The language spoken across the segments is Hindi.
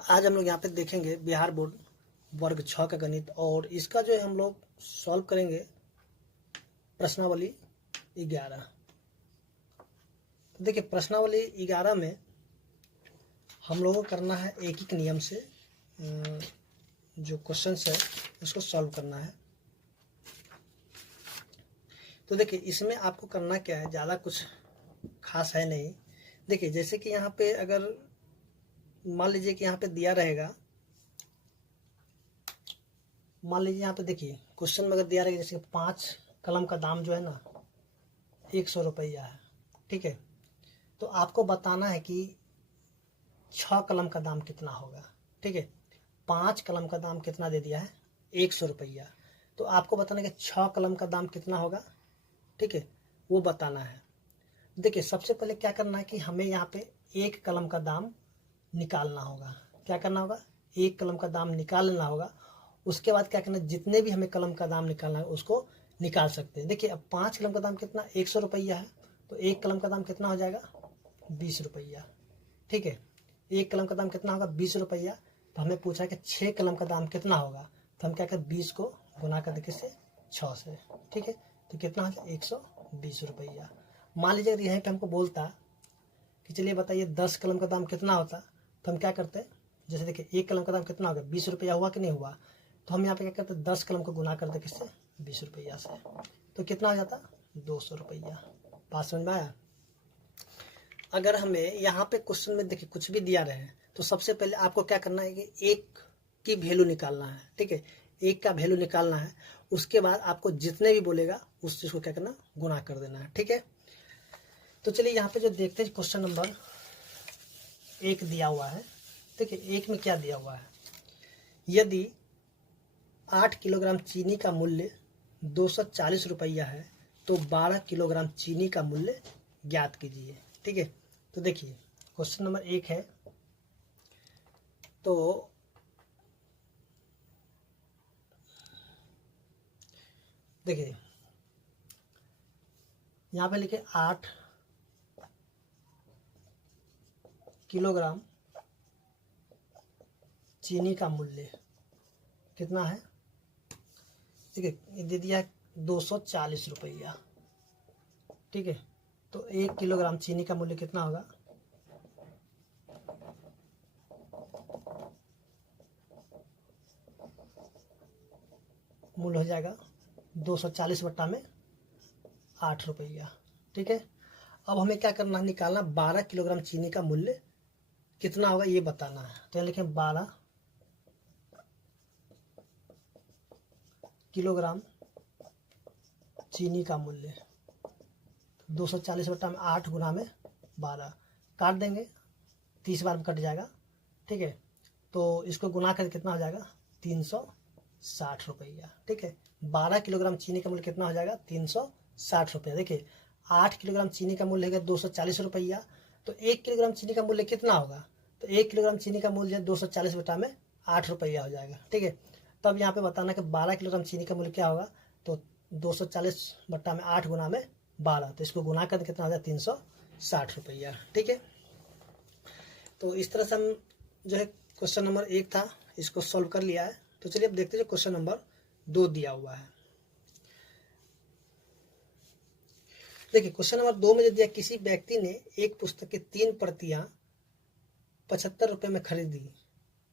आज हम लोग यहाँ पे देखेंगे बिहार बोर्ड वर्ग 6 का गणित, और इसका जो है हम लोग सॉल्व करेंगे प्रश्नावली 11। तो देखिए, प्रश्नावली 11 में हम लोगों को करना है एक एक नियम से जो क्वेश्चन है उसको सॉल्व करना है। तो देखिए, इसमें आपको करना क्या है, ज़्यादा कुछ खास है नहीं। देखिए, जैसे कि यहाँ पे अगर मान लीजिए कि यहाँ पे दिया रहेगा, मान लीजिए यहाँ पे देखिए क्वेश्चन में अगर दिया रहेगा जैसे 5 कलम का दाम जो है ना 100 रुपया है, ठीक है। तो आपको बताना है कि 6 कलम का दाम कितना होगा, ठीक है। 5 कलम का दाम कितना दे दिया है 100 रुपया, तो आपको बताना है कि 6 कलम का दाम कितना होगा, ठीक है, वो बताना है। देखिए, सबसे पहले क्या करना है कि हमें यहाँ पे 1 कलम का दाम निकालना होगा। क्या करना होगा, 1 कलम का दाम निकाल लेना होगा। उसके बाद क्या करना है, जितने भी हमें कलम का दाम निकालना है उसको निकाल सकते हैं। देखिए, अब 5 कलम का दाम कितना 100 रुपया है, तो 1 कलम का दाम कितना हो जाएगा 20 रुपया, ठीक है। 1 कलम का दाम कितना होगा 20 रुपया। तो हमें पूछा कि 6 कलम का दाम कितना होगा, तो हम क्या करें 20 को गुना कर देंगे से 6 से, ठीक है। तो कितना हो जाए 120 रुपया। मान लीजिए अगर यहीं पे हमको बोलता कि चलिए बताइए 10 कलम का दाम कितना होता, तो हम क्या करते, जैसे देखिए 1 कलम का दाम कितना होगा 20 रुपया हुआ कि नहीं हुआ, तो हम यहाँ पे क्या करते 10 कलम को गुना करते किससे 20 रुपया से, तो कितना हो जाता 200 रुपया। बात समझ में आया। अगर हमें यहाँ पे क्वेश्चन में देखिए कुछ भी दिया रहे तो सबसे पहले आपको क्या करना है कि 1 की वैल्यू निकालना है, ठीक है। 1 का वैल्यू निकालना है, उसके बाद आपको जितने भी बोलेगा उस चीज़ को क्या करना गुना कर देना है, ठीक है। तो चलिए यहाँ पे जो देखते हैं क्वेश्चन नंबर 1 दिया हुआ है। देखिए 1 में क्या दिया हुआ है, यदि 8 किलोग्राम चीनी का मूल्य 240 रुपया है तो 12 किलोग्राम चीनी का मूल्य ज्ञात कीजिए, ठीक है। तो देखिए क्वेश्चन नंबर 1 है, तो देखिए यहाँ पे लिखे 8 किलोग्राम चीनी का मूल्य कितना है, देखिए दे दिया है 240 रुपया, ठीक है। तो 1 किलोग्राम चीनी का मूल्य कितना होगा, मूल्य हो जाएगा 240 बट्टा में 8 रुपया, ठीक है। अब हमें क्या करना है, निकालना 12 किलोग्राम चीनी का मूल्य कितना होगा ये बताना है। तो यहाँ लिखें 12 किलोग्राम चीनी का मूल्य 240 बट्टा में 8 गुना में 12, काट देंगे 30 बार में कट जाएगा, ठीक है। तो इसको गुना कर कितना हो जाएगा 360 रुपया, ठीक है। 12 किलोग्राम चीनी का मूल्य कितना हो जाएगा 360 रुपया। देखिए 8 किलोग्राम चीनी का मूल्य है 240 रुपया, तो 1 किलोग्राम चीनी का मूल्य कितना होगा, तो 1 किलोग्राम चीनी का मूल्य 240 बटा में 8 रुपया हो जाएगा, ठीक है। तब यहाँ पे बताना कि 12 किलोग्राम चीनी का मूल्य क्या होगा, तो 240 बट्टा में 8 गुना में 12, तो इसको गुना कर कितना हो जाए 360 रुपया, ठीक है। तो इस तरह से हम जो है क्वेश्चन नंबर 1 था इसको सॉल्व कर लिया है। तो चलिए अब देखते हैं क्वेश्चन नंबर 2 दिया हुआ है। देखिए क्वेश्चन नंबर 2 में जो दिया, किसी व्यक्ति ने एक पुस्तक की 3 प्रतियां 75 रुपए में खरीदी,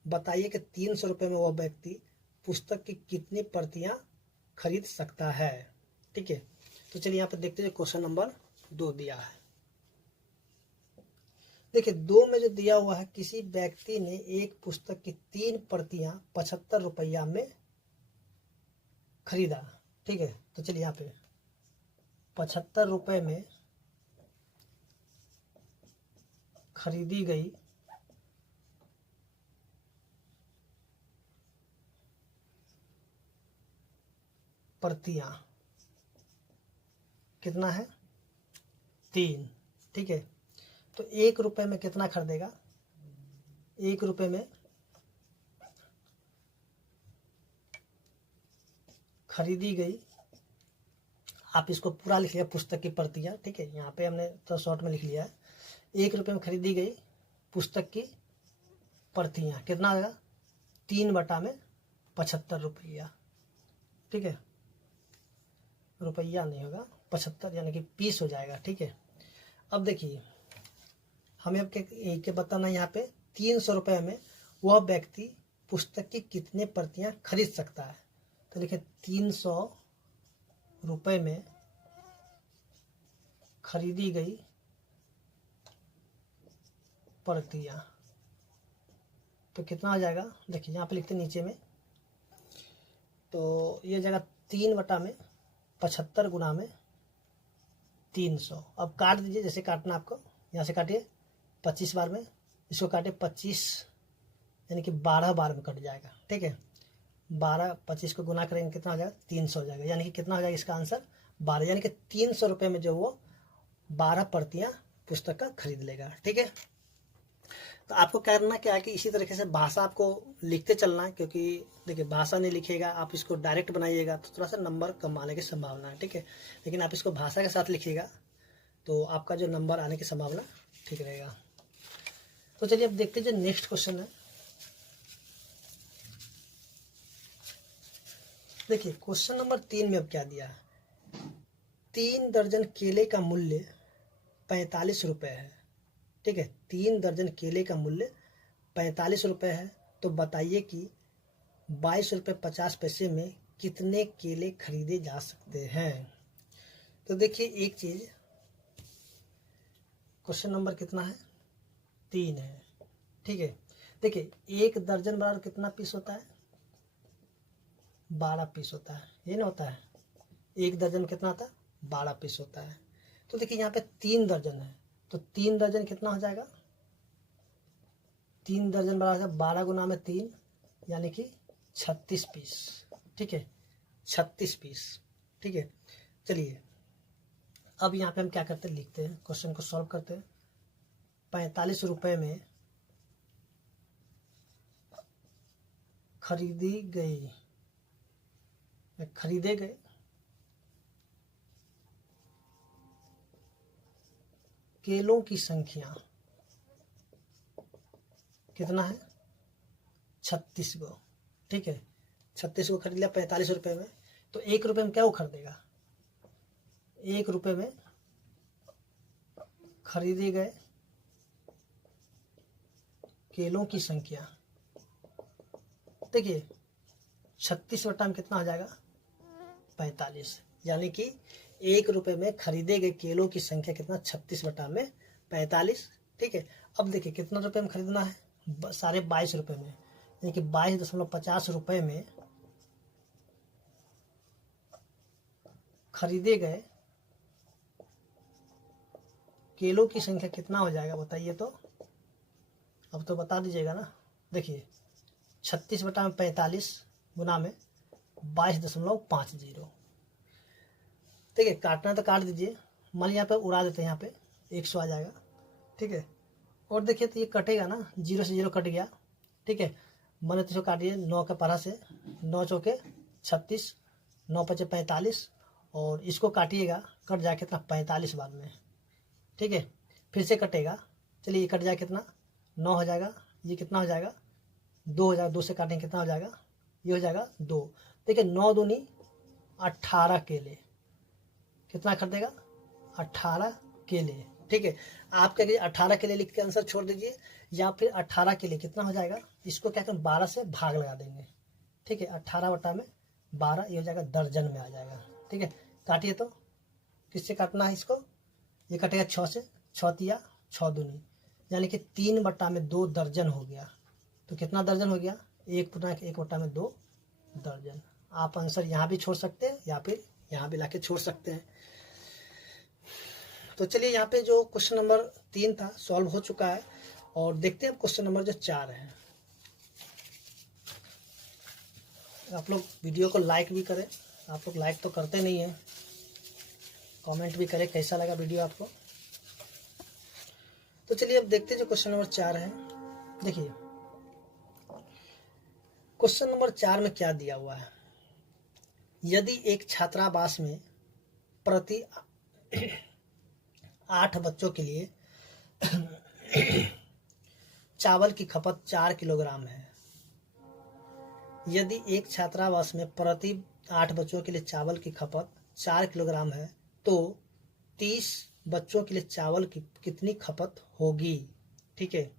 बताइए कि 300 रुपए में वह व्यक्ति पुस्तक की कितनी प्रतियां खरीद सकता है, ठीक है। तो चलिए यहाँ पर देखते हैं क्वेश्चन नंबर 2 दिया है। देखिए 2 में जो दिया हुआ है, किसी व्यक्ति ने एक पुस्तक की 3 प्रतियां 75 रुपया में खरीदा, ठीक है। तो चलिए यहाँ पे 75 रुपए में खरीदी गई प्रतियां कितना है 3, ठीक है। तो 1 रुपए में कितना खरीदेगा, 1 रुपए में खरीदी गई, आप इसको पूरा लिख लिया पुस्तक की प्रतियां, ठीक है। यहाँ पे हमने तो शॉर्ट में लिख लिया है, 1 रुपए में खरीदी गई पुस्तक की प्रतियाँ, कितना आएगा 3/75 रुपया, ठीक है, रुपया नहीं होगा 75 यानी कि पीस हो जाएगा, ठीक है। अब देखिए हमें अब क्या बताना है यहाँ पे 300 रुपये में वह व्यक्ति पुस्तक की कितने प्रतियां खरीद सकता है। तो देखिए 300 रुपये में खरीदी गई प्रतियां, तो कितना आ जाएगा, देखिए यहाँ पे लिखते हैं नीचे में, तो ये जाएगा 3/75 गुना में 300। अब काट दीजिए, जैसे काटना आपको, यहाँ से काटिए 25 बार में, इसको काटिए 25 यानी कि 12 बार में कट जाएगा, ठीक है। 12-25 को गुना करेंगे कितना हो जाएगा 300 हो जाएगा, यानी कि कितना हो जाएगा इसका आंसर 12, यानी कि 300 रुपये में जो वो 12 प्रतियां पुस्तक का खरीद लेगा, ठीक है। तो आपको करना क्या है कि इसी तरीके से भाषा आपको लिखते चलना है, क्योंकि देखिए भाषा नहीं लिखिएगा आप, इसको डायरेक्ट बनाइएगा तो थोड़ा सा नंबर कम आने की संभावना है, ठीक है। लेकिन आप इसको भाषा के साथ लिखिएगा तो आपका जो नंबर आने की संभावना ठीक रहेगा। तो चलिए अब देखते हैं जो नेक्स्ट क्वेश्चन है। देखिए क्वेश्चन नंबर 3 में अब क्या दिया है, 3 दर्जन केले का मूल्य 45 रुपये है, ठीक है। 3 दर्जन केले का मूल्य 45 रुपये है, तो बताइए कि 22 रुपये 50 पैसे में कितने केले खरीदे जा सकते हैं। तो देखिए एक चीज़, क्वेश्चन नंबर कितना है 3 है, ठीक है। देखिए 1 दर्जन बराबर कितना पीस होता है 12 पीस होता है, ये ना होता है, 1 दर्जन कितना होता है 12 पीस होता है। तो देखिए यहाँ पे 3 दर्जन है, तो 3 दर्जन कितना हो जाएगा, 3 दर्जन बराबर 12 गुना में 3 यानी कि 36 पीस, ठीक है, 36 पीस, ठीक है। चलिए अब यहाँ पे हम क्या करते हैं, लिखते हैं, क्वेश्चन को सॉल्व करते हैं। 45 रुपये में खरीदे गए केलों की संख्या कितना है 36 गो, ठीक है। 36 को खरीद लिया 45 रुपये में, तो 1 रुपये में क्या वो खरीदेगा, 1 रुपये में खरीदे गए केलों की संख्या, देखिए 36 बटा में कितना हो जाएगा 45, यानी कि 1 रुपये में खरीदे गए केलों की संख्या कितना 36 बटा में 45, ठीक है। अब देखिए कितना रुपये में खरीदना है, 22.5 रुपये में, यानी कि 22.50 रुपये में खरीदे गए केलों की संख्या कितना हो जाएगा बताइए। तो अब तो बता दीजिएगा ना, देखिए 36 बटा में 45 गुना में 22.50, ठीक है। काटना तो काट दीजिए, मान यहाँ पे उड़ा देते हैं, यहाँ पे 100 आ जाएगा, ठीक है। और देखिए तो ये कटेगा ना, 0 से 0 कट गया, ठीक है। मैंने तो काटिए 9 के पढ़ा से, 9 चौके 36, 9 पचे 45, और इसको काटिएगा कट जाए कितना 45 बाद में, ठीक है। फिर से कटेगा, चलिए ये कट जाए कितना 9 हो जाएगा, ये कितना हो जाएगा 2 हो जाएगा, 2 से काटेंगे कितना हो जाएगा, ये हो जाएगा 2। देखिए 9 दूनी 18 केले, कितना खरीदेगा 18 केले, ठीक है। आप क्या कीजिए 18 केले लिख के आंसर छोड़ दीजिए, या फिर 18 केले कितना हो जाएगा, इसको क्या करें 12 से भाग लगा देंगे, ठीक है। 18 बटा में 12 ये हो जाएगा दर्जन में आ जाएगा, ठीक है। काटिए तो किससे काटना है इसको, ये कटेगा 6 से, 6 तिया 6 दूनी, यानी कि 3 बटा में 2 दर्जन हो गया। तो कितना दर्जन हो गया 1 बटा में 2 दर्जन। आप आंसर यहाँ भी छोड़ सकते हैं या फिर यहाँ भी लाके छोड़ सकते हैं। तो चलिए यहाँ पे जो क्वेश्चन नंबर 3 था सॉल्व हो चुका है, और देखते हैं क्वेश्चन नंबर जो 4 है। आप लोग वीडियो को लाइक भी करें, आप लोग लाइक तो करते नहीं हैं, कमेंट भी करें कैसा लगा वीडियो आपको। तो चलिए अब देखते हैं जो क्वेश्चन नंबर 4 है। देखिए क्वेश्चन नंबर 4 में क्या दिया हुआ है, यदि एक छात्रावास में प्रति 8 बच्चों के लिए चावल की खपत 4 किलोग्राम है। यदि एक छात्रावास में प्रति 8 बच्चों के लिए चावल की खपत 4 किलोग्राम है तो 30 बच्चों के लिए चावल की कितनी खपत होगी। ठीक है,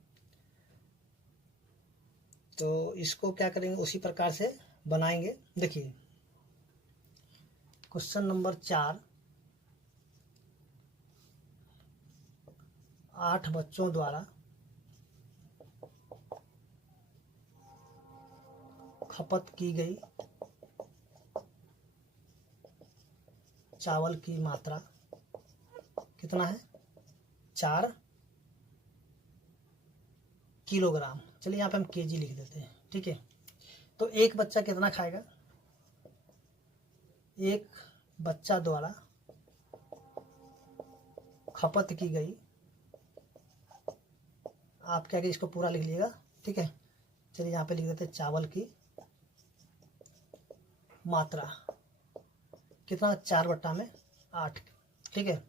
तो इसको क्या करेंगे, उसी प्रकार से बनाएंगे। देखिए क्वेश्चन नंबर 4, 8 बच्चों द्वारा खपत की गई चावल की मात्रा कितना है, 4 किलोग्राम। चलिए यहाँ पे हम केजी लिख देते हैं। ठीक है, तो एक बच्चा कितना खाएगा, एक बच्चा द्वारा खपत की गई, आप क्या कि इसको पूरा लिख लीजिएगा। ठीक है, चलिए यहाँ पे लिख देते हैं चावल की मात्रा कितना, 4/8। ठीक है,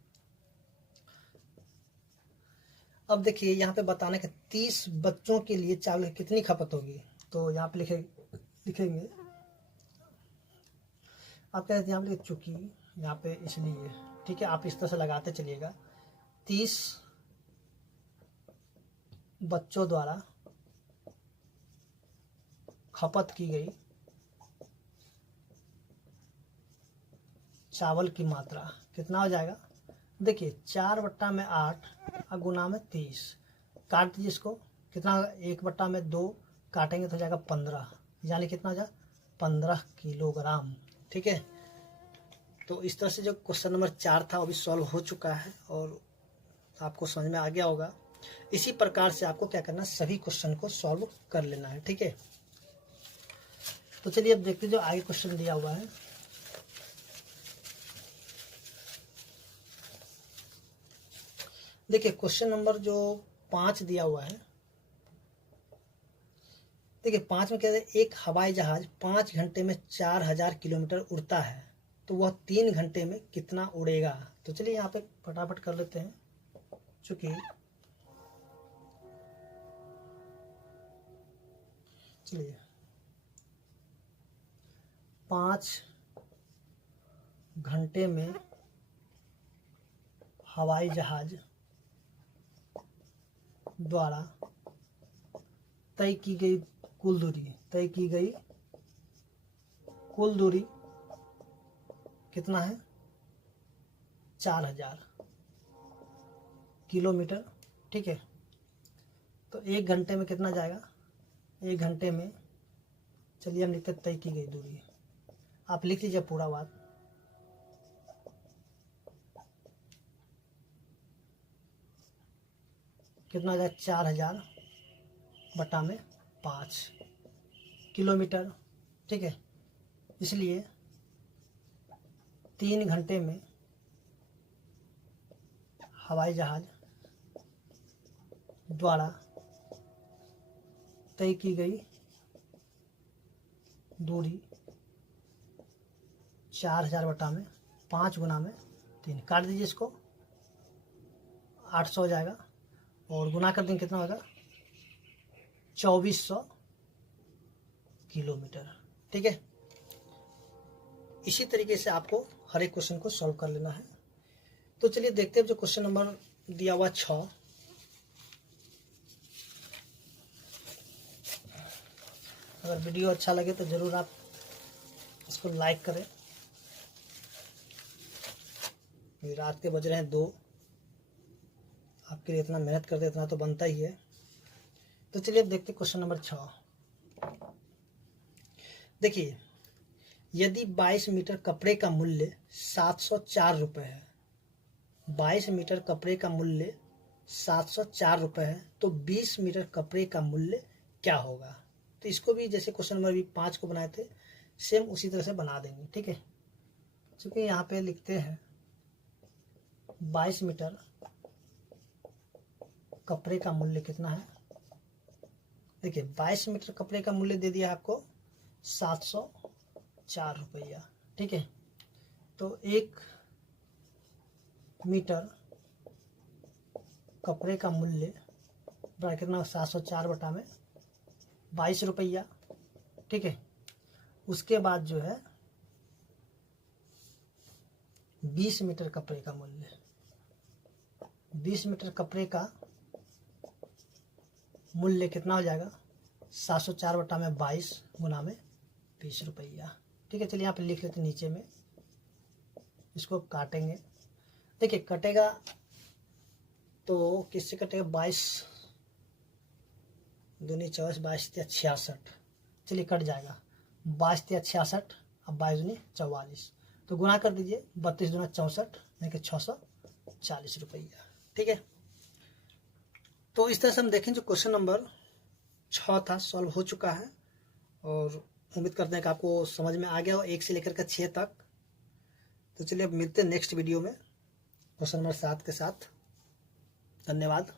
अब देखिए यहाँ पे बताना कि 30 बच्चों के लिए चावल की कितनी खपत होगी। तो यहाँ पे लिखेंगे आप क्या यहाँ पे चूंकि यहाँ पे इसलिए, ठीक है, आप इस तरह से लगाते चलिएगा। 30 बच्चों द्वारा खपत की गई चावल की मात्रा कितना हो जाएगा। देखिए 4/8 गुना में 30, काट दीजिए इसको, कितना होगा, 1/2 काटेंगे तो हो जाएगा 15, यानी कितना हो जाएगा 15 किलोग्राम। ठीक है, तो इस तरह से जो क्वेश्चन नंबर 4 था वो भी सॉल्व हो चुका है और आपको समझ में आ गया होगा। इसी प्रकार से आपको क्या करना है, सभी क्वेश्चन को सॉल्व कर लेना है। ठीक है, तो चलिए अब देखते हैं जो आगे क्वेश्चन दिया हुआ है। देखिए क्वेश्चन नंबर जो 5 दिया हुआ है, देखिए 5 में कहते हैं एक हवाई जहाज 5 घंटे में 4000 किलोमीटर उड़ता है तो वह 3 घंटे में कितना उड़ेगा। तो चलिए यहाँ पे फटाफट कर लेते हैं। चूंकि चलिए 5 घंटे में हवाई जहाज द्वारा तय की गई कुल दूरी कितना है, 4000 किलोमीटर। ठीक है, तो 1 घंटे में कितना जाएगा, 1 घंटे में, चलिए हम लिखते तय की गई दूरी, आप लिख लीजिए पूरा बात। कितना जाएगा, 4000/5 किलोमीटर। ठीक है, इसलिए 3 घंटे में हवाई जहाज द्वारा तय की गई दूरी 4000/5 गुना में 3, काट दीजिए इसको, 800 हो जाएगा और गुना कर देंगे कितना होगा, 2400 किलोमीटर। ठीक है, इसी तरीके से आपको हर एक क्वेश्चन को सॉल्व कर लेना है। तो चलिए देखते हैं जो क्वेश्चन नंबर दिया हुआ 6, अगर वीडियो अच्छा लगे तो जरूर आप इसको लाइक करें। रात के बज रहे हैं 2, आपके लिए इतना मेहनत करते इतना तो बनता ही है। तो चलिए अब देखते हैं क्वेश्चन नंबर 6। देखिए यदि 22 मीटर कपड़े का मूल्य 704 रुपये है, 22 मीटर कपड़े का मूल्य 704 रुपये है तो 20 मीटर कपड़े का मूल्य क्या होगा। तो इसको भी जैसे क्वेश्चन नंबर 5 को बनाए थे सेम उसी तरह से बना देंगे। ठीक है, क्योंकि यहाँ पे लिखते हैं 22 मीटर कपड़े का मूल्य कितना है। देखिए 22 मीटर कपड़े का मूल्य दे दिया आपको 704 रुपया। ठीक है, तो 1 मीटर कपड़े का मूल्य ब्रैकेट में 704 बटा में 22 रुपया। ठीक है, उसके बाद जो है 20 मीटर कपड़े का मूल्य, 20 मीटर कपड़े का मूल्य कितना हो जाएगा, 704 बटा में 22 गुना में 20 रुपया। ठीक है, चलिए यहाँ पे लिख लेते नीचे में, इसको काटेंगे। देखिए कटेगा तो किससे कटेगा, 22 दूनी 24, 22 या 66, चलिए कट जाएगा, 22 या 66, अब 22 दूनी 44, तो गुना कर दीजिए, 32 दूना 64 यानी कि 640 रुपया। ठीक है, तो इस तरह से हम देखें जो क्वेश्चन नंबर 6 था सॉल्व हो चुका है, और उम्मीद करते हैं कि आपको समझ में आ गया हो 1 से लेकर के 6 तक। तो चलिए अब मिलते हैं नेक्स्ट वीडियो में क्वेश्चन नंबर 7 के साथ। धन्यवाद।